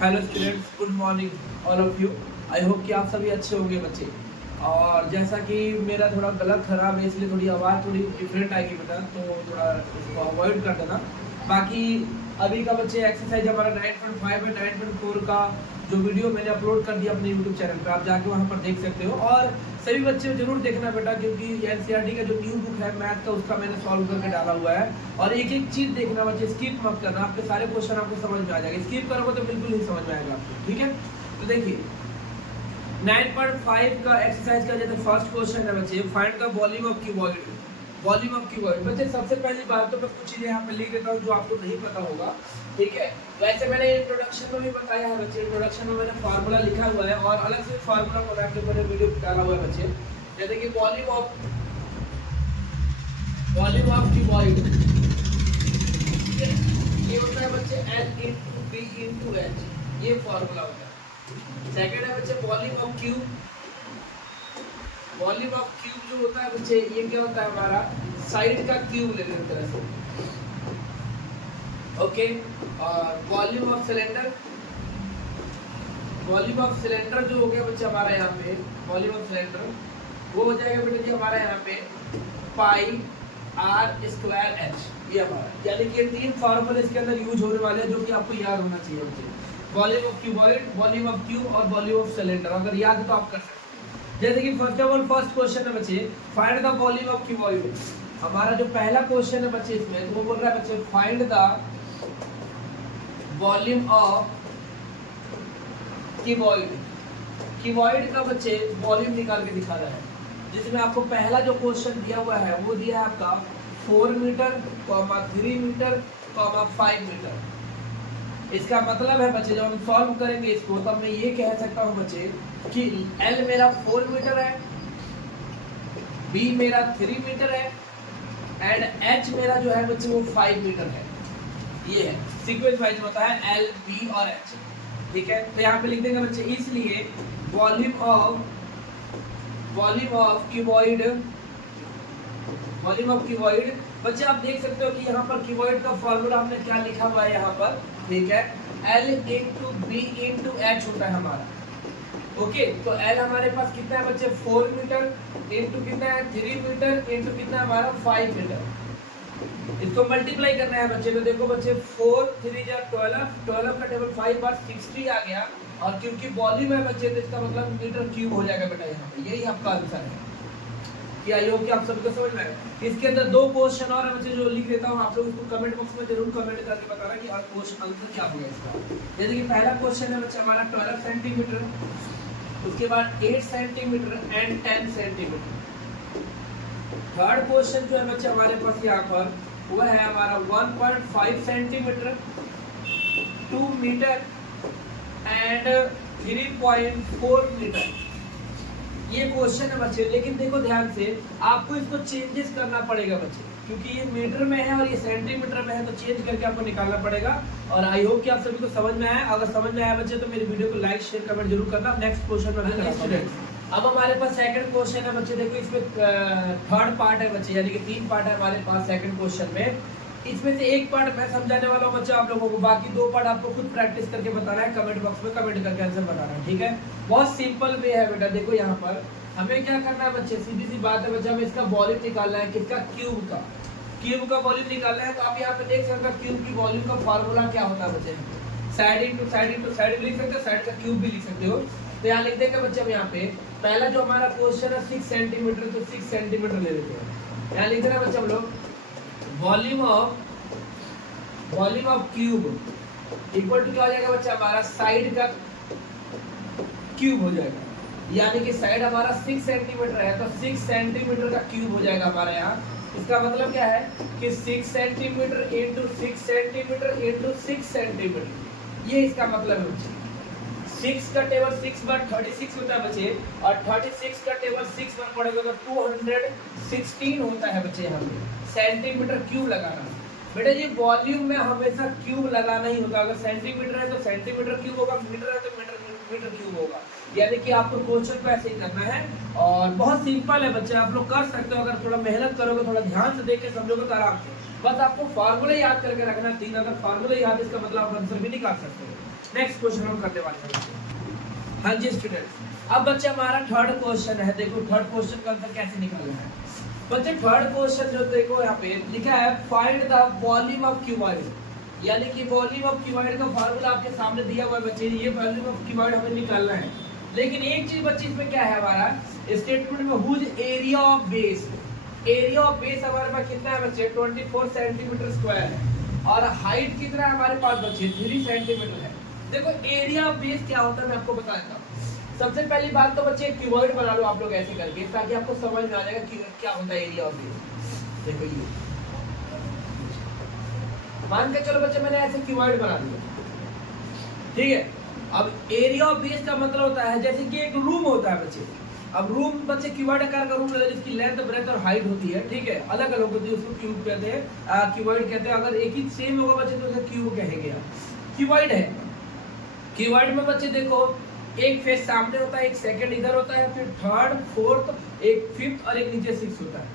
Hello students, good morning all of you. I hope कि आप सभी अच्छे होंगे बच्चे। और जैसा कि मेरा थोड़ा गला खराब है इसलिए थोड़ी आवाज़ थोड़ी डिफरेंट आएगी बेटा, तो थोड़ा उसको अवॉइड कर देना। बाकी अभी का बच्चे एक्सरसाइज हमारा 9.5 है। 9.4 का जो वीडियो मैंने अपलोड कर दिया अपने यूट्यूब चैनल पर, आप जाके वहाँ पर देख सकते हो। और सभी बच्चे जरूर देखना बेटा, क्योंकि एनसीईआरटी का जो न्यू बुक है मैथ का, उसका मैंने सॉल्व करके डाला हुआ है। और एक एक चीज़ देखना बच्चे, स्किप मत करना, आपके सारे क्वेश्चन आपको समझ में आ जाएगा। स्किप करोगे तो बिल्कुल नहीं समझ में आएगा आपको, ठीक है। तो देखिए 9.5 का एक्सरसाइज का जैसे फर्स्ट क्वेश्चन है बच्चे, find the volume of cuboid. Volume of cuboid बच्चे, सबसे पहली बात तो मैं कुछ चीज़ें यहाँ पे लिख देता हूँ जो आपको नहीं पता होगा, ठीक है। वैसे मैंने इंट्रोडक्शन में भी बताया है बच्चे, इंट्रोडक्शन में मैंने फार्मूला लिखा हुआ है और अलग से फार्मूला बना के मैंने वीडियो डाला हुआ है बच्चे। जैसे कि वॉल्यूम ऑफ क्यूबॉइड ये होता है बच्चे L into B into H, ये फार्मूला होता है। सेकेंड है बच्चे volume of cube. Volume of cube जो होता है बच्चे, ये क्या होता है हमारा साइड का क्यूब ले लेते हैं तरह से, ओके। और volume of cylinder, volume of cylinder जो हो गया बच्चे हमारा यहाँ पे, वॉल्यूम ऑफ सिलेंडर वो हो जाएगा बेटा जी हमारा यहाँ पे पाई आर स्क्वायर एच, ये हमारा, यानी कि ये तीन फार्मूले इसके अंदर यूज होने वाले हैं जो कि आपको याद होना चाहिए बच्चे। Volume of cuboid, volume of cube और वॉल्यूम ऑफ सिलेंडर, अगर याद है तो आप कर सकते हैं। जैसे कि first of all first question है बच्चे, find the volume of cuboid. हमारा जो पहला क्वेश्चन है बच्चे इसमें, तो वो बोल रहा है बच्चे find the volume of cuboid. Cuboid का बच्चे वॉल्यूम निकाल के दिखा रहा है, जिसमें आपको पहला जो क्वेश्चन दिया हुआ है वो दिया है आपका 4 मीटर, 3 मीटर, 5 मीटर। इसका मतलब है बच्चे, जब हम सॉल्व करेंगे इसको, तब मैं ये कह सकता हूँ बच्चे कि L मेरा 4 मीटर है, B मेरा 3 मीटर है एंड H मेरा जो है बच्चे वो 5 मीटर है। ये है सीक्वेंस वाइज होता है L, B और H, ठीक है। तो यहाँ पे लिख देंगे बच्चे, इसलिए volume of cuboid, volume of cuboid बच्चे आप देख सकते हो कि यहाँ पर क्यूबॉइड का फॉर्मूला हमने क्या लिखा हुआ है यहाँ पर, ठीक है। L into B into H होता है हमारा, ओके। तो L हमारे पास कितना है बच्चे 4 मीटर इंटू कितना है 3 मीटर इंटू कितना है हमारा 5 मीटर। इसको मल्टीप्लाई करना है बच्चे, तो देखो बच्चे 4 3 जा 12, 12 का टेबल 5 बार 60 आ गया। और क्योंकि वॉल्यूम है बच्चे तो इसका मतलब मीटर क्यूब हो जाएगा बेटा यहाँ पे, यही आपका आंसर है। कि आई होप कि आप सबको समझ में आए। इसके अंदर दो क्वेश्चन और है बच्चे जो लिख देता हूँ, आप लोग उसको कमेंट बॉक्स में जरूर कमेंट करके बताना कि और क्वेश्चन आंसर क्या होगा इसका। जैसे कि पहला क्वेश्चन है बच्चे हमारा 12 सेंटीमीटर, उसके बाद 8 centimetre and 10 centimetre. Third question जो है बच्चे हमारे पास यहाँ पर वो है हमारा 1.5 सेंटीमीटर, 2 मीटर एंड 3.4 मीटर। ये क्वेश्चन है बच्चे, लेकिन देखो ध्यान से आपको इसको चेंजेस करना पड़ेगा बच्चे, क्योंकि ये मीटर में है और ये सेंटीमीटर में है, तो चेंज करके आपको निकालना पड़ेगा। और आई होप कि आप सभी को समझ में आया। अगर समझ में आया बच्चे तो मेरी वीडियो को लाइक शेयर कमेंट जरूर करना। नेक्स्ट क्वेश्चन में स्टूडेंट्स, अब हमारे पास सेकंड क्वेश्चन है बच्चे। देखो इसमें थर्ड पार्ट है बच्चे, यानी कि 3 पार्ट है हमारे पास सेकंड क्वेश्चन में। इसमें से एक पार्ट मैं समझाने वाला हूँ बच्चे आप लोगों को, बाकी 2 पार्ट आपको खुद प्रैक्टिस करके बताना है, कमेंट बॉक्स में कमेंट करके आंसर बताना है, ठीक है। बहुत सिंपल वे है बेटा। देखो यहाँ पर हमें क्या करना है बच्चे, सीधी सी बात है बच्चे, हमें इसका वॉल्यूम निकालना है, किसका क्यूब का, क्यूब का वॉल्यूम निकालना है। तो आप यहाँ पे देख सकते हैं क्यूब की वॉल्यूम का फार्मूला क्या होता है बच्चे, साइड इंटू साइड भी लिख सकते हो, साइड का क्यूब भी लिख सकते हो। तो यहाँ लिख देंगे बच्चे हम यहाँ पे पहला जो हमारा क्वेश्चन है 6 सेंटीमीटर, तो 6 सेंटीमीटर ले लेते हैं। यहाँ लिख देना बच्चे हम लोग volume of cube equal to क्या हो जाएगा बच्चा हमारा साइड का क्यूब हो जाएगा, यानी कि साइड हमारा 6 सेंटीमीटर है तो 6 सेंटीमीटर का क्यूब हो जाएगा हमारे यहाँ। इसका मतलब क्या है कि 6 centimetre into 6 centimetre into 6 centimetre, ये इसका मतलब है। 6 का टेबल 6 बार 36 होता है बच्चे, और 36 का टेबल 6 बार पड़ेगा तो 216 होता है बच्चे। यहाँ पे सेंटीमीटर क्यूब लगाना, बेटा जी वॉल्यूम में हमेशा क्यूब लगाना ही होगा, अगर सेंटीमीटर है तो सेंटीमीटर क्यूब होगा, मीटर है तो मीटर क्यूब होगा, यानी कि आपको क्वेश्चन को ऐसे ही करना है। और बहुत सिंपल है बच्चे, आप लोग कर सकते हो, अगर थोड़ा मेहनत करोगे, थोड़ा ध्यान से देख के समझोगे तो आराम से। बस आपको फार्मूला याद करके रखना 3, अगर फार्मूला याद इसका मतलब आप आंसर भी निकाल सकते हो। नेक्स्ट क्वेश्चन हम करने वाले हैं। हाँ जी स्टूडेंट्स, अब बच्चे हमारा थर्ड क्वेश्चन है। देखो थर्ड क्वेश्चन का आंसर कैसे निकालना है बच्चे। थर्ड क्वेश्चन जो देखो यहाँ पे लिखा है find the volume of cuboid, यानी कि वॉल्यूम ऑफ क्यूबॉइड का फार्मूला आपके सामने दिया हुआ है बच्चे, ये वॉल्यूम ऑफ क्यूबॉइड हमें निकालना है। लेकिन एक चीज बच्चे इसमें क्या है हमारा स्टेटमेंट में, whose area of base, area of base हमारे पास कितना है बच्चे 24 सेंटीमीटर स्क्वायर है, और हाइट कितना है हमारे पास बच्चे 3 सेंटीमीटर है। देखो एरिया ऑफ बेस क्या होता है मैं आपको बता देता हूँ। सबसे पहली बात तो बच्चे क्यूबॉइड बना लो आप लोग ऐसे करके, ताकि आपको समझ में आ जाएगा कि क्या होता है एरिया ऑफ बेस। देखो ये मान के चलो बच्चे मैंने ऐसे क्यूबॉइड बना दिया, ठीक है। अब एरिया ऑफ बेस का मतलब होता है जैसे कि एक रूम होता है बच्चे, अब रूम बच्चे क्यूबॉइड आकार का रूम है जिसकी लेंथ ब्रेथ और हाइट होती है, ठीक है, अलग अलग होती है, उसको क्यूब कहते हैं, क्यूबॉइड कहते हैं। अगर एक ही सेम होगा बच्चे तो उसे क्यूब कहेंगे। क्यूबॉइड है, क्यूबॉइड में बच्चे देखो एक फेस सामने होता है, एक सेकंड इधर होता है, फिर थर्ड, फोर्थ, एक फिफ्थ और एक नीचे 6 होता है।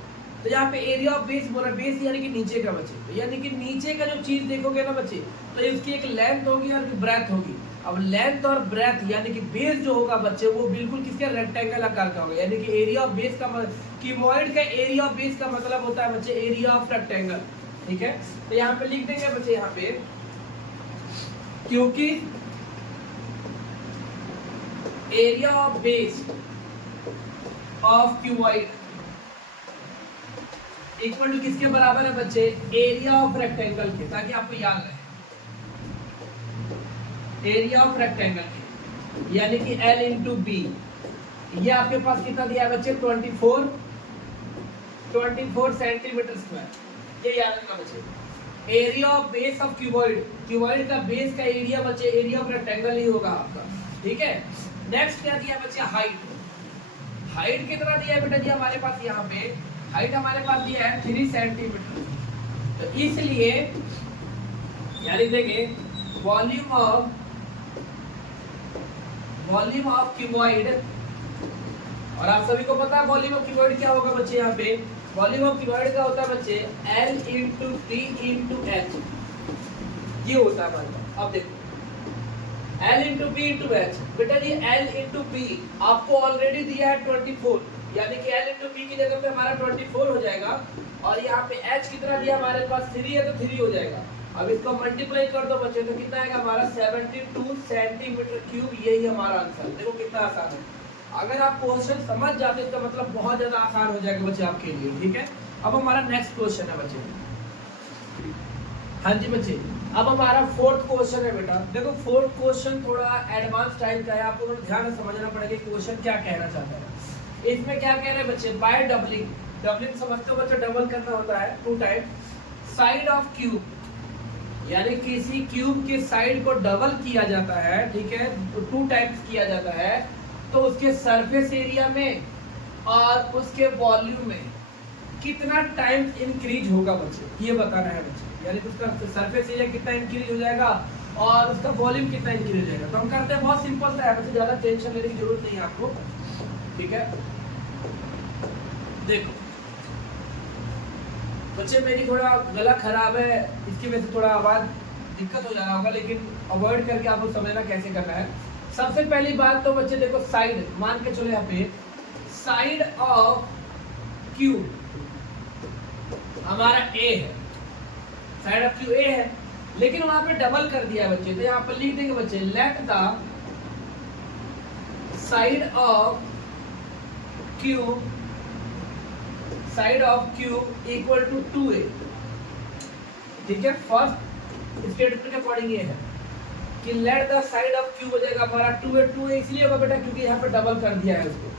तो यहाँ पे एरिया ऑफ बेस बोला, बेस यानी कि नीचे का बच्चे, तो यानी कि नीचे का जो चीज देखोगे ना बच्चे तो उसकी एक लेंथ होगी और एक ब्रेथ होगी। अब लेंथ और ब्रेथ यानी कि बेस जो होगा बच्चे वो बिल्कुल किसका रेक्टेंगल आकार का होगा, यानी कि एरिया ऑफ बेस का क्यूबॉइड का एरिया ऑफ बेस का मतलब होता है बच्चे एरिया ऑफ रेक्टेंगल, ठीक है। तो यहाँ पे लिख देंगे बच्चे, यहाँ पे क्योंकि area of base of cuboid equal to किसके बराबर है बच्चे एरिया ऑफ रेक्टेंगल के, ताकि आपको याद रहे एरिया ऑफ रेक्टेंगल के, यानी कि L इंटू बी। ये आपके पास कितना दिया है बच्चे 24 सेंटीमीटर स्क्वायर, ये याद रखना बच्चे। Area of base of cuboid, cuboid का बेस का एरिया बच्चे एरिया ऑफ रेक्टेंगल ही होगा आपका, ठीक है। नेक्स्ट क्या दिया बच्चे हाइट, हाइट कितना दिया है बेटा जी हमारे पास, यहाँ पे हाइट हमारे पास दिया है 3 सेंटीमीटर। तो इसलिए यानी लिख देंगे वॉल्यूम ऑफ क्यूबॉइड, और आप सभी को पता है वॉल्यूम ऑफ क्यूबॉइड क्या होगा बच्चे, यहाँ पे वॉल्यूम ऑफ क्यूबॉइड का होता है बच्चे L into T into H, ये होता है हमारे पास। अब देखो L into B into H, बेटा जी L इंटू बी आपको ऑलरेडी दिया है 24, यानी कि L इंटू बी की जगह पे हमारा 24 हो जाएगा, और यहाँ पे H कितना दिया हमारे पास 3 है तो 3 हो जाएगा। अब इसको मल्टीप्लाई कर दो बच्चे तो कितना आएगा हमारा 72 सेंटीमीटर क्यूब, यही हमारा आंसर। देखो कितना आसान है, अगर आप क्वेश्चन समझ जाते हैं तो मतलब बहुत ज्यादा आसान हो जाएगा बच्चे आपके लिए, ठीक है। अब हमारा नेक्स्ट क्वेश्चन है बच्चे, हाँ जी बच्चे, अब हमारा फोर्थ क्वेश्चन है बेटा। देखो फोर्थ क्वेश्चन थोड़ा एडवांस टाइप का है, आपको थोड़ा ध्यान से समझना पड़ेगा क्वेश्चन क्या कहना चाहता है। इसमें क्या कह रहे हैं बच्चे, बाय डबलिंग, डबलिंग समझते हो बच्चे, डबल करना होता है 2 टाइम, साइड ऑफ क्यूब, यानी किसी क्यूब के साइड को डबल किया जाता है, ठीक है, 2 टाइम्स किया जाता है, तो उसके सरफेस एरिया में और उसके वॉल्यूम में कितना टाइम्स इंक्रीज होगा बच्चे, ये बताना है बच्चे, यानी कि उसका सरफेस एरिया कितना इंक्रीज हो जाएगा और उसका वॉल्यूम कितना इंक्रीज हो जाएगा। तो हम करते हैं, बहुत सिंपल सा है बच्चे, ज्यादा टेंशन लेने की जरूरत नहीं है आपको, ठीक है। देखो बच्चे मेरी थोड़ा गला खराब है, इसकी वजह से थोड़ा आवाज दिक्कत हो जा रहा होगा, लेकिन अवॉइड करके आपको समझना कैसे करना है। सबसे पहली बात तो बच्चे देखो साइड, मान के चलो यहाँ पे साइड ऑफ क्यूब हमारा ए है, साइड ऑफ क्यूब ए है, लेकिन वहां पे डबल कर दिया है बच्चे, तो यहाँ पर लिख देंगे बच्चे let the side of cube, side of cube equal to 2a, ठीक है। फर्स्ट स्टेटमेंट के अकॉर्डिंग ये है कि late the side of cube हो जाएगा हमारा 2a, 2a इसलिए होगा बेटा क्योंकि यहाँ पे डबल कर दिया है उसको,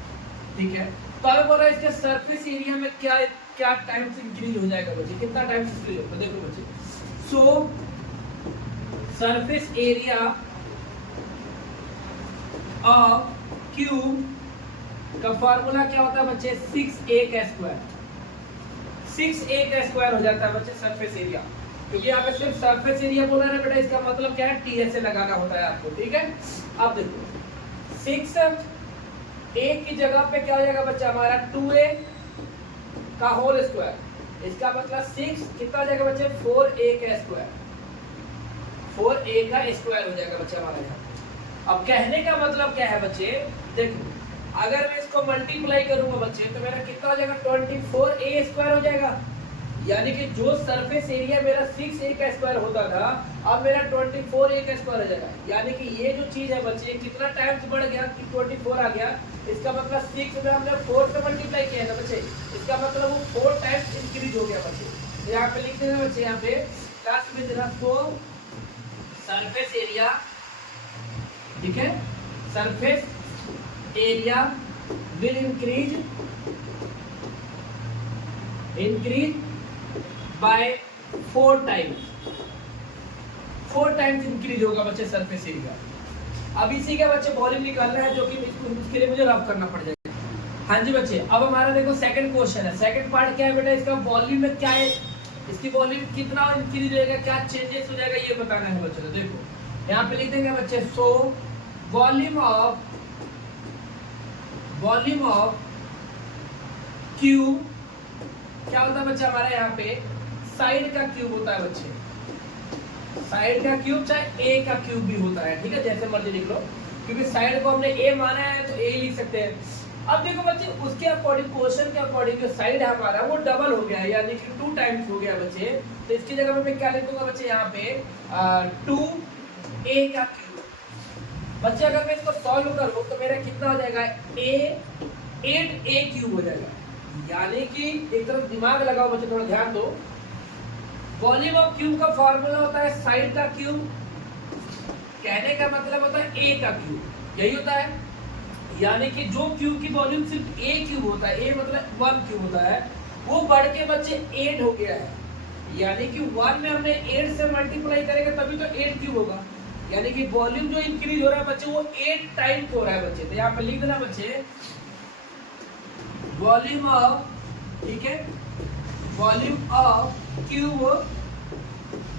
ठीक है। तो अब बोला इसके सरफेस एरिया में क्या टाइम्स इंक्रीज हो जाएगा बच्चे, कितना टाइम्स इंक्रीज होगा, देखो बच्चे, सो सरफेस एरिया ऑफ क्यूब का फार्मूला क्या होता है बच्चे 6a का स्क्वायर, 6a का स्क्वायर हो जाता है बच्चे सरफेस एरिया। क्योंकि यहाँ पे सिर्फ सरफेस एरिया बोला है बेटा, इसका मतलब क्या है, टीएस से लगाना होता है आपको, ठीक है। अब देखो 6 ए की जगह पे क्या हो जाएगा बच्चा हमारा 2a का होल स्क्वायर, इसका मतलब 6 कितना हो जाएगा बच्चे 4a का स्क्वायर, 4a का स्क्वायर हो जाएगा बच्चा हमारा यहाँ। अब कहने का मतलब क्या है बच्चे, देखो अगर मैं इसको मल्टीप्लाई करूंगा बच्चे तो मेरा कितना हो जाएगा 24a स्क्वायर हो जाएगा, यानी कि जो सरफेस एरिया मेरा 6a का स्क्वायर होता था अब मेरा 24a का स्क्वायर हो जाएगा, यानी कि ये जो चीज है बच्चे कितना टाइम्स बढ़ गया कि 24 आ गया, इसका मतलब 6 में हमने 4 से मल्टीप्लाई किया है ना बच्चे, इसका मतलब वो 4 टाइम्स इंक्रीज हो गया बच्चे। यहाँ पे लिख देना बच्चे, यहाँ पे लास्ट में देना तो सरफेस एरिया, ठीक है, surface area will increase by 4 times, 4 times increase होगा बच्चे सरफेस एरिया। अब इसी का बच्चे वॉल्यूम निकालना है, जो कि इसके लिए मुझे रफ करना पड़ जाएगा। हाँ जी बच्चे, अब हमारा देखो सेकंड क्वेश्चन है, सेकंड पार्ट क्या है बेटा, इसका वॉल्यूम में क्या है, इसकी वॉल्यूम कितना इंक्रीज होगा, क्या चेंजेस हो जाएगा ये बताना है बच्चों। तो देखो यहाँ पे लिख देंगे बच्चे, सो वॉल्यूम ऑफ क्यूब क्या होता है बच्चा हमारा, यहाँ पे साइड का क्यूब होता है बच्चे, साइड का क्यूब चाहे ए का क्यूब भी होता है, ठीक है, जैसे मर्जी लिख लो, क्योंकि साइड को हमने ए माना है तो ए लिख सकते हैं। अब देखो बच्चे उसके अकॉर्डिंग, क्वेश्चन के अकॉर्डिंग जो साइड है हमारा वो डबल हो गया है, यानी कि 2 टाइम्स हो गया बच्चे, तो इसकी जगह मैं क्या लिखूंगा बच्चे यहाँ पे 2a का क्यूब। बच्चे अगर मैं इसको सॉल्व करूं तो मेरा कितना हो जाएगा 8a क्यूब हो जाएगा, यानी कि एक तरफ दिमाग लगाओ बच्चे, थोड़ा ध्यान दो। वॉल्यूम ऑफ क्यूब का फॉर्मूला होता है साइड का क्यूब, कहने का मतलब होता है a का क्यूब, यही होता है, यानी कि जो क्यूब की वॉल्यूम सिर्फ a क्यूब होता है, a मतलब 1 क्यूब होता है, वो बढ़ के बच्चे 8 हो गया है, यानी कि 1 में हमने 8 से मल्टीप्लाई करेंगे तभी तो 8 क्यूब होगा, यानी कि वॉल्यूम जो इंक्रीज हो रहा है बच्चे वो 8 टाइम्स हो रहा है बच्चे। तो यहाँ पे लिख देना बच्चे वॉल्यूम ऑफ, ठीक है, volume of cube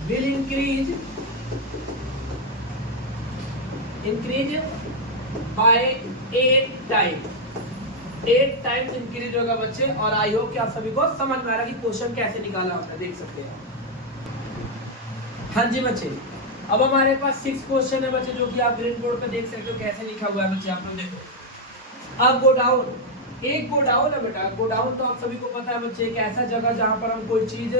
will increase by 8 times, 8 times increase होगा बच्चे। और आई होप कि आप सभी को समझ में आ रहा है कि क्वेश्चन कैसे निकाला होता है, देख सकते हैं। हाँ जी बच्चे, अब हमारे पास 6 क्वेश्चन है बच्चे, जो कि आप ग्रीन बोर्ड पे देख सकते हो कैसे लिखा हुआ है बच्चे, आप लोग देखो। अब गो डाउन, एक गो डाउन है बेटा, गो डाउन तो आप सभी को पता है बच्चे, एक ऐसा जगह जहां पर हम कोई चीज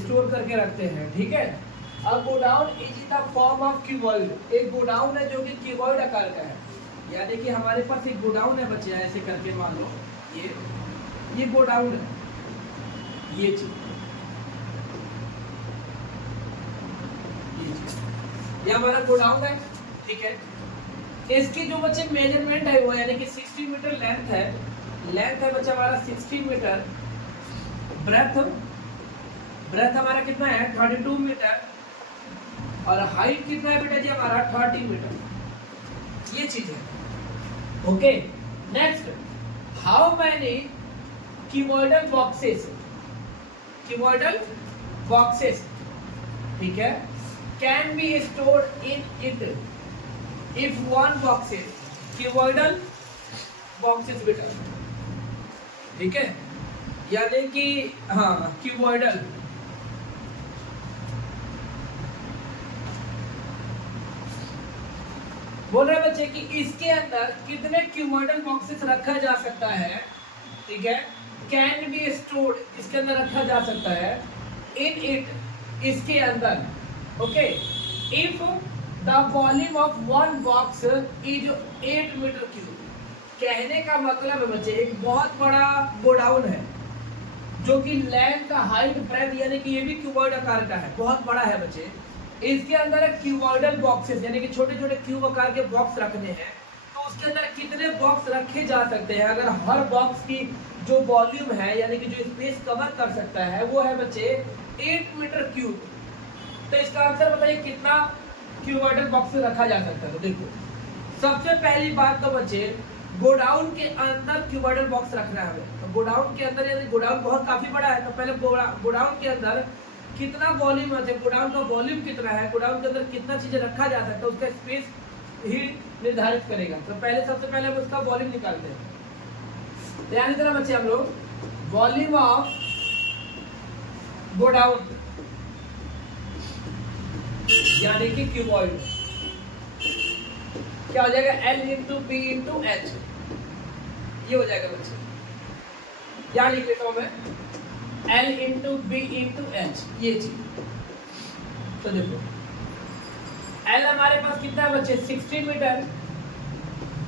स्टोर करके रखते हैं, ठीक है। अब go down is the form of cuboid, एक गो डाउन है जो कि क्यूबॉइड आकार का है, यानी कि हमारे पास एक गो डाउन है बच्चे, ऐसे करके मान लो ये गो डाउन है, ये चीज ये हमारा गो डाउन है, ठीक है। इसकी जो बच्चे मेजरमेंट है वो यानी कि 60 मीटर लेंथ है, लेंथ है बच्चा हमारा 60 मीटर, ब्रेथ हमारा कितना है 32 मीटर, और हाइट कितना है बेटा जी हमारा 30 मीटर, ये चीज है। Okay, next, how many cuboidal boxes, ठीक है, can be stored in it if one boxes, cuboidal boxes बेटा, ठीक है, यानी कि हाँ क्यूबॉइडल, बोल रहे बच्चे कि इसके अंदर कितने क्यूबॉइडल बॉक्सेस रखा जा सकता है, ठीक है, कैन बी स्टोर्ड, इसके अंदर रखा जा सकता है, इन इट, इसके अंदर, okay, if the volume of one box is 8 metre cube. कहने का मतलब है बच्चे एक बहुत बड़ा गोडाउन है जो कि लेंथ हाइट ब्रेथ यानी कि ये भी क्यूबॉइड आकार का है, बहुत बड़ा है बच्चे। इसके अंदर क्यूबॉइडल बॉक्सेस यानी कि छोटे छोटे क्यूब आकार के बॉक्स रखने हैं, तो उसके अंदर कितने बॉक्स रखे जा सकते हैं। अगर हर बॉक्स की जो वॉल्यूम है यानी कि जो स्पेस कवर कर सकता है वो है बच्चे 8 मीटर क्यूब, तो इसका आंसर बताइए कितना क्यूबॉइडल बॉक्स रखा जा सकता है। तो देखो सबसे पहली बात तो बच्चे गोडाउन के अंदर क्यूबॉइडल बॉक्स रखना है हमें, तो गोडाउन के अंदर यानी गोडाउन बहुत काफी बड़ा है, तो पहले गोडाउन के अंदर कितना वॉल्यूम है, गोडाउन का वॉल्यूम कितना है, गोडाउन के अंदर कितना चीजें रखा जा सकता है, उसका स्पेस ही निर्धारित करेगा। तो पहले सबसे पहले हम उसका वॉल्यूम निकालते हैं। ध्यान देना बच्चे, हम लोग वॉल्यूम ऑफ गोडाउन यानी कि क्यूबॉइड क्या हो जाएगा, L into B into H, ये हो जाएगा बच्चे। क्या लिख लेता हूं मैं, L into B into H, ये चीज। तो देखो L हमारे पास कितना है बच्चे, 60 मीटर,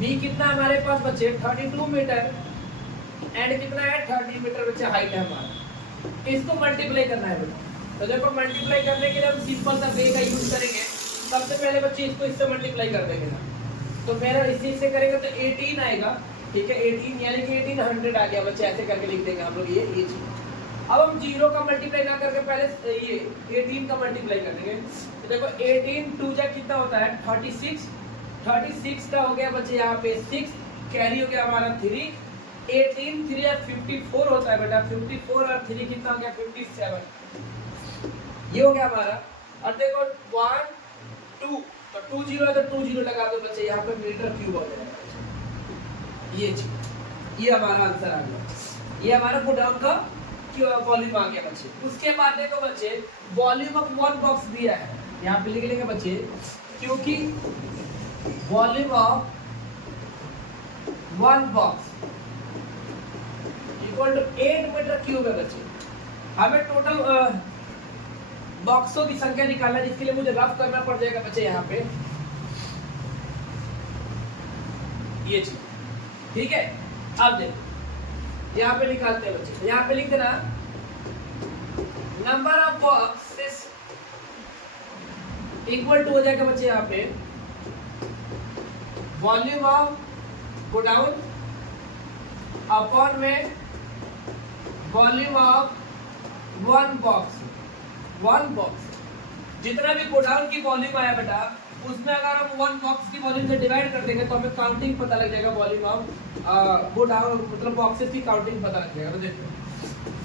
B कितना हमारे पास बच्चे 32 मीटर, एंड कितना है 30 मीटर बच्चे हाइट है हमारा। इसको मल्टीप्लाई करना है बेटा। तो देखो मल्टीप्लाई करने के लिए हम सिंपल सा वे का यूज करेंगे। सबसे पहले बच्चे इसको इससे मल्टीप्लाई कर देंगे ना, तो मेरा इसी से करेंगे तो 18 आएगा, ठीक है 18 यानी कि 1800 आ गया बच्चे, ऐसे करके लिख देंगे हम लोग ये चीज। अब हम 0 का मल्टीप्लाई ना करके पहले ये 18 का मल्टीप्लाई कर देंगे। तो देखो 18 2 जा कितना होता है 36, 36 का हो गया बच्चे यहाँ पे 6, कैरी हो गया हमारा 3, 18 3 या 54 होता है बेटा, 54 और 3 कितना हो गया 57, ये हो गया हमारा। और देखो 1 2 तो 2 0 है तो 2 0 लगा दो बच्चे, यहाँ पे मीटर क्यूब हो जाएगा ये चीज। ये हमारा आंसर आ गया, ये हमारा गोडाउन का वॉल्यूम आ गया बच्चे। उसके बाद देखो बच्चे वॉल्यूम ऑफ वन बॉक्स दिया है, यहाँ पे लिख लेंगे बच्चे, क्योंकि volume of one box equal to 8 metre cube है बच्चे। हमें टोटल बॉक्सों की संख्या निकालना है, जिसके लिए मुझे रफ करना पड़ जाएगा बच्चे यहाँ पे ये चीज, ठीक है। अब देखो यहाँ पे निकालते हैं बच्चे, यहाँ पे लिख देना number of boxes equal to हो जाएगा बच्चे यहाँ पे वॉल्यूम ऑफ गोडाउन अपॉन में volume of one box. One box जितना भी गोडाउन की वॉल्यूम आया बेटा, उसमें अगर हम वन बॉक्स की वॉल्यूम से डिवाइड कर देंगे तो हमें काउंटिंग पता लग जाएगा, वॉल्यूम ऑफ गोडाउन मतलब बॉक्सेस की काउंटिंग पता लग जाएगा। तो देखो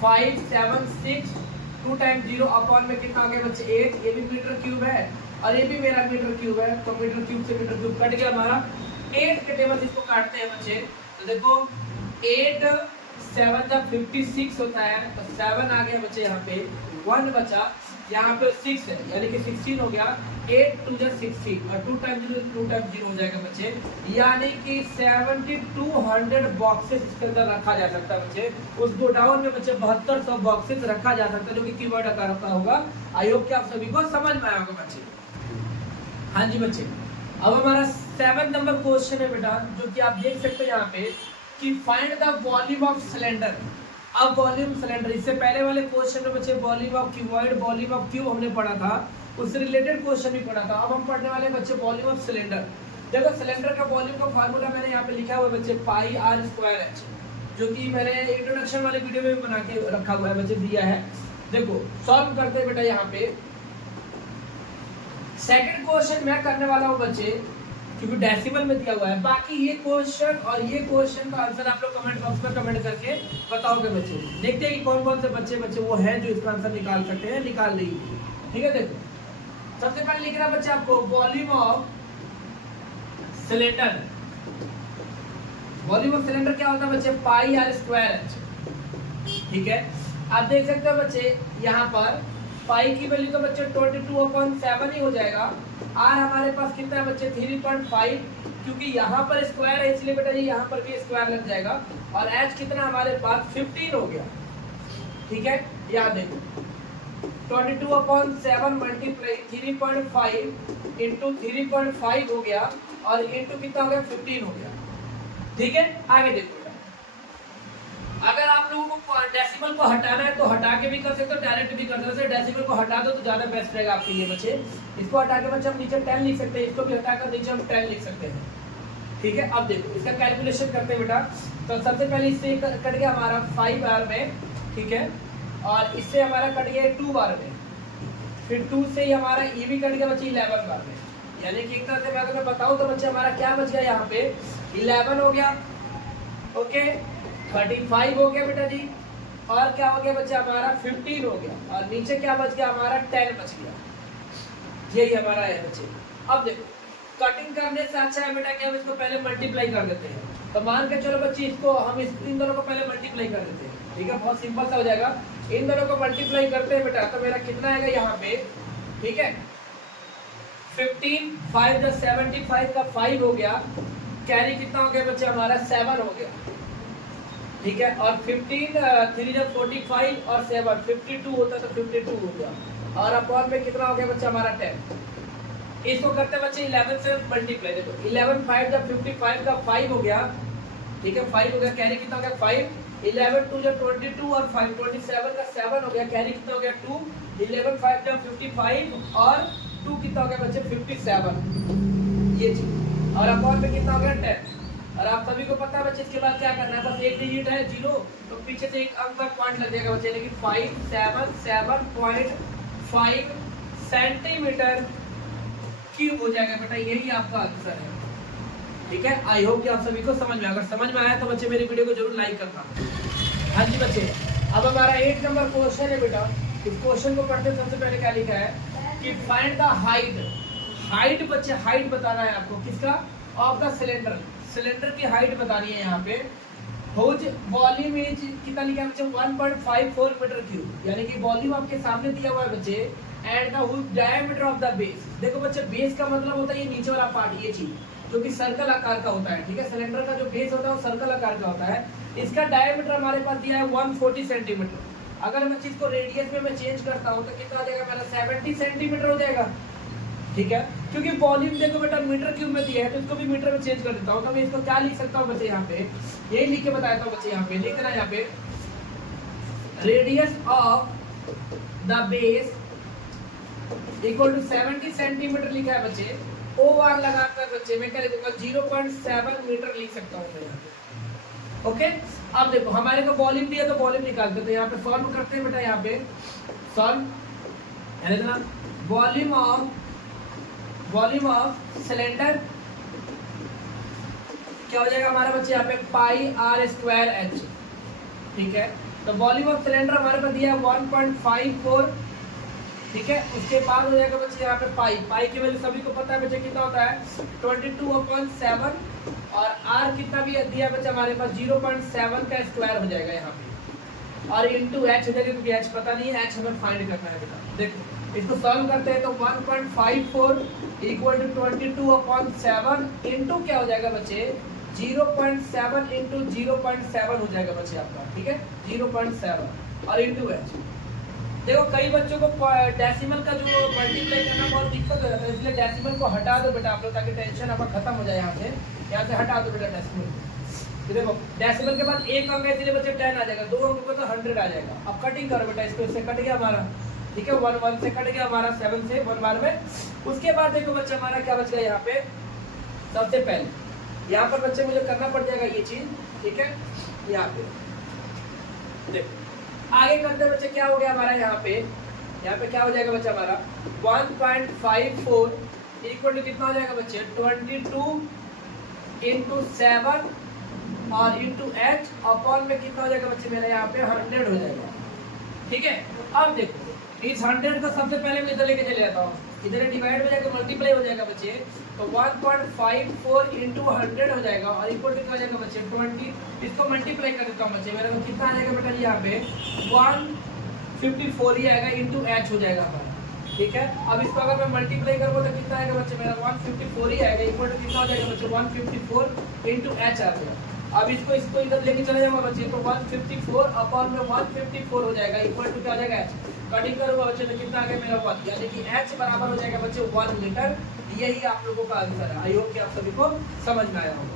5 7 6 2 टाइम्स 0 अपॉन में कितना आ गया बच्चे 8, ये भी मीटर क्यूब है और ये भी मेरा मीटर क्यूब है, तो मीटर क्यूब से मीटर क्यूब कट गया हमारा। 8 के टेबल इसको काटते हैं बच्चे, तो देखो 8 7 का 56 होता है, तो 7 आ गया बच्चे, यहाँ पे 1 बचा, यहाँ पे 6 है यानी कि 16 हो गया, 8 2 जा 16 और 2 टाइम्स 0 हो जाएगा बच्चे, यानी कि 7200 बॉक्सेस इसके अंदर रखा जा सकता है बच्चे। उस गोडाउन में बच्चे 7200 बॉक्सेस रखा जा सकता है, जो कि कीवर्ड आकार का होगा। आई होप कि आप सभी को समझ में आया होगा बच्चे। हाँ जी बच्चे, अब हमारा 7 नंबर क्वेश्चन है बेटा, जो कि आप देख सकते हो यहाँ पे कि find the volume of cylinder. अब वॉल्यूम सिलेंडर, इससे पहले वाले क्वेश्चन में बच्चे volume of cuboid, volume of cube हमने पढ़ा था, उससे रिलेटेड क्वेश्चन भी पढ़ा था। अब हम पढ़ने वाले बच्चे वॉल्यूम ऑफ सिलेंडर। देखो सिलेंडर का वॉल्यूम का फार्मूला मैंने यहाँ पे लिखा हुआ है बच्चे, पाई आर स्क्वायर एच, जो कि मैंने इंट्रोडक्शन वाले वीडियो में बना के रखा हुआ है बच्चे, दिया है। देखो सॉल्व करते हैं बेटा। यहाँ पे सेकंड क्वेश्चन मैं करने वाला हूँ बच्चे, क्योंकि डेसिमल में दिया हुआ है। बाकी ये क्वेश्चन और ये क्वेश्चन का आंसर आप लोग कमेंट बॉक्स में कमेंट करके बताओगे बच्चे। देखते हैं कि कौन कौन से बच्चे वो हैं जो इसका आंसर निकाल सकते हैं, निकाल लेंगे, ठीक है। देखो सबसे पहले लिख रहा बच्चे आपको volume of cylinder. Volume of cylinder क्या होता है बच्चे, पाई आर स्क्वायर एच, ठीक है। आप देख सकते हो बच्चे यहाँ पर पाई की वैल्यू तो बच्चे 22/7 ही हो जाएगा। आर हमारे पास कितना है बच्चे 3.5, क्योंकि यहाँ पर स्क्वायर है इसलिए बेटा ये यहाँ पर भी स्क्वायर लग जाएगा। और एच कितना हमारे पास 15 हो गया, ठीक है। याद देखो 22/7 मल्टीप्लाई 3.5 इंटू 3.5 हो गया और इंटू कितना हो गया 15 हो गया, ठीक है। आगे देखो, अगर आप लोगों को डेसिमल को हटाना है तो हटा के भी कर सकते हो, डायरेक्ट भी कर सकते हो। डेसिमल को हटा दो तो ज्यादा बेस्ट रहेगा आपके लिए बच्चे। इसको हटा के बच्चे हम नीचे 10 लिख सकते हैं, इसको भी हटाकर नीचे हम 10 लिख सकते हैं, ठीक है। अब देखो इसका कैलकुलेशन करते हैं बेटा। तो सबसे पहले इससे कट गया हमारा 5 बार में, ठीक है, और इससे हमारा कट गया 2 बार में, फिर 2 से ही हमारा ये भी कट गया बच्चे 11 बार में। यानी कि एक तरह से मैं अगर बताऊँ तो बच्चे हमारा क्या बच गया यहाँ पे 11 हो गया, ओके 35 हो गया बेटा जी, और क्या हो गया बच्चा हमारा 15 हो गया, और नीचे क्या बच गया हमारा 10 बच गया। यही हमारा है बच्चे। अब देखो कटिंग करने से अच्छा है बेटा कि हम इसको पहले मल्टीप्लाई कर देते हैं। तो मान के चलो बच्चे इसको हम इन दोनों को पहले मल्टीप्लाई कर देते हैं, ठीक है, बहुत सिंपल सा हो जाएगा। इन दोनों को मल्टीप्लाई करते हैं बेटा, तो मेरा कितना आएगा यहाँ पे, ठीक है, 15 5 + 75 का 5 हो गया, कैरी कितना हो गया बच्चे हमारा 7 हो गया, ठीक है, और 15 3 = 45 और 7 52 होता तो 52 हो गया, और अपॉन में कितना हो गया बच्चा हमारा 10। इसको करते बच्चे 11 से मल्टीप्लाई। देखो 11 5 जब 55 का 5 हो गया, ठीक है, 5 हो गया, कैरी कितना हो गया 5, 11 2 जब 22 और 5 27 का 7 हो गया, कैरी कितना हो गया 2, 11 5 जब 55 और 2 कितना हो गया बच्चे 57, ये चीज, और अपॉन में कितना हो गया 10। और आप सभी को पता है बच्चे इसके बाद क्या करना है, बस एक डिजिट है 0, तो पीछे से एक अंक का पॉइंट लग जाएगा बच्चे, लेकिन 577.5 सेंटीमीटर क्यूब हो जाएगा बेटा, यही आपका आंसर है, ठीक है। आई होप कि आप सभी को समझ में, अगर समझ में आया तो बच्चे मेरी वीडियो को जरूर लाइक करना। हाँ जी बच्चे, अब हमारा 8 नंबर क्वेश्चन है बेटा। इस क्वेश्चन को पढ़ते सबसे पहले क्या लिखा है कि फाइंड द हाइट, हाइट बच्चे हाइट बताना है आपको, किसका, ऑफ द सिलेंडर, सिलेंडर की हाइट बतानी है यहाँ पे। हुज वॉल्यूम इज कितना लिखा है बच्चे 1.54 मीटर क्यूब, यानी कि वॉल्यूम आपके सामने दिया हुआ है बच्चे, and the whose diameter of the base. देखो बच्चे बेस का मतलब होता है ये नीचे वाला पार्ट, ये चीज जो कि सर्कल आकार का होता है, ठीक है, सिलेंडर का जो बेस होता है वो सर्कल आकार का होता है। इसका डायमीटर हमारे पास दिया है 140 सेंटीमीटर। अगर मैं चीज को रेडियस में मैं चेंज करता हूँ तो कितना हो जाएगा मेरा 70 सेंटीमीटर हो जाएगा, ठीक है, क्योंकि वॉल्यूम देखो बेटा मीटर क्यूब में दिया है तो इसको भी मीटर में चेंज कर देता हूँ। तो मैं इसको क्या लिख सकता हूँ बच्चे, यहाँ पे यही लिख के बताया था बच्चे, यहाँ पे लिख देना, यहाँ पे radius of the base equal to 70 centimetre लिखा है बच्चे, ओ आर लगाकर बच्चे मैं क्या लिखूंगा 0.7 मीटर लिख सकता हूँ यहाँ पे, ओके। अब देखो हमारे को वॉल्यूम दिया तो वॉल्यूम निकालते हैं, तो यहाँ पे सॉल्व करते हैं बेटा, यहाँ पे सॉल्व है ना, वॉल्यूम ऑफ सिलेंडर क्या हो जाएगा हमारा बच्चे यहाँ पे πr²h, ठीक है। तो वॉल्यूम ऑफ सिलेंडर हमारे पास दिया है 1.54, ठीक है। उसके बाद हो जाएगा बच्चे यहाँ पे पाई की वैल्यू सभी को पता है बच्चे कितना होता है 22/7, और r कितना भी दिया बच्चे हमारे पास 0.7 का स्क्वायर हो जाएगा यहाँ पे, और इंटू h हो जाएगा, क्योंकि h पता नहीं है, h हमें फाइंड करना है बेटा। देखो इसको सॉल्व करते हैं तो 1.54 इक्वल टू 22/7 इंटू क्या हो जाएगा बच्चे 0.7 इंटू 0.7 हो जाएगा बच्चे आपका, ठीक है, 0.7 और इंटू h। देखो कई बच्चों को डेसिमल का जो मल्टीप्लाई करना बहुत दिक्कत हो जाता है, इसलिए डेसिमल को हटा दो बेटा आप लोग, ताकि टेंशन आपका खत्म हो जाए। यहाँ से हटा दो बेटा डेसिमल। देखो डेसिमल के बाद एक अंक है इसलिए बच्चे 10 आ जाएगा, 2 अंक पे तो 100 आ जाएगा। अब कटिंग करो बेटा, इसको इससे कट गया हमारा, ठीक है, 1 1 से कट गया हमारा, 7 से 1 बार में। उसके बाद देखो बच्चे हमारा क्या बच गया यहाँ पे, सबसे पहले यहाँ पर बच्चे मुझे करना पड़ जाएगा ये चीज, ठीक है, यहाँ पे देखो आगे करते बच्चे क्या हो गया हमारा यहाँ पे क्या हो जाएगा बच्चा हमारा 1.54 इक्वल टू कितना हो जाएगा बच्चे 22 इंटू 7 और इंटू h अपॉन में कितना हो जाएगा बच्चे मेरा यहाँ पे 100 हो जाएगा, ठीक है। अब देखो इस 100 को सबसे पहले मैं इधर लेके चले जाता हूँ, इधर डिवाइड हो जाएगा मल्टीप्लाई हो जाएगा बच्चे, तो 1.54 इंटू 100 हो जाएगा और इक्वल टू कितना हो जाएगा बच्चे 20। इसको मल्टीप्लाई कर देता हूँ बच्चे, मेरे को कितना आ जाएगा बेटा यहाँ पे 154 ही आएगा इंटू h हो जाएगा हमारा, ठीक है। अब इसको अगर मैं मल्टीप्लाई करूँगा तो कितना आएगा बच्चे मेरा 154 ही आएगा, इक्वल टू कितना हो जाएगा बच्चे 154 इंटू h आ गया। अब इसको इधर लेके चले जाऊंगा बच्चे, तो 154 अपॉन में 154 हो जाएगा, इक्वल टू क्या हो जाएगा h। कटिंग करूंगा बच्चे तो कितना आ गया मेरा 1, यानी कि h बराबर हो जाएगा बच्चे 1 मीटर। यही आप लोगों का आंसर है। आई होप कि आप सभी को समझ में आया होगा।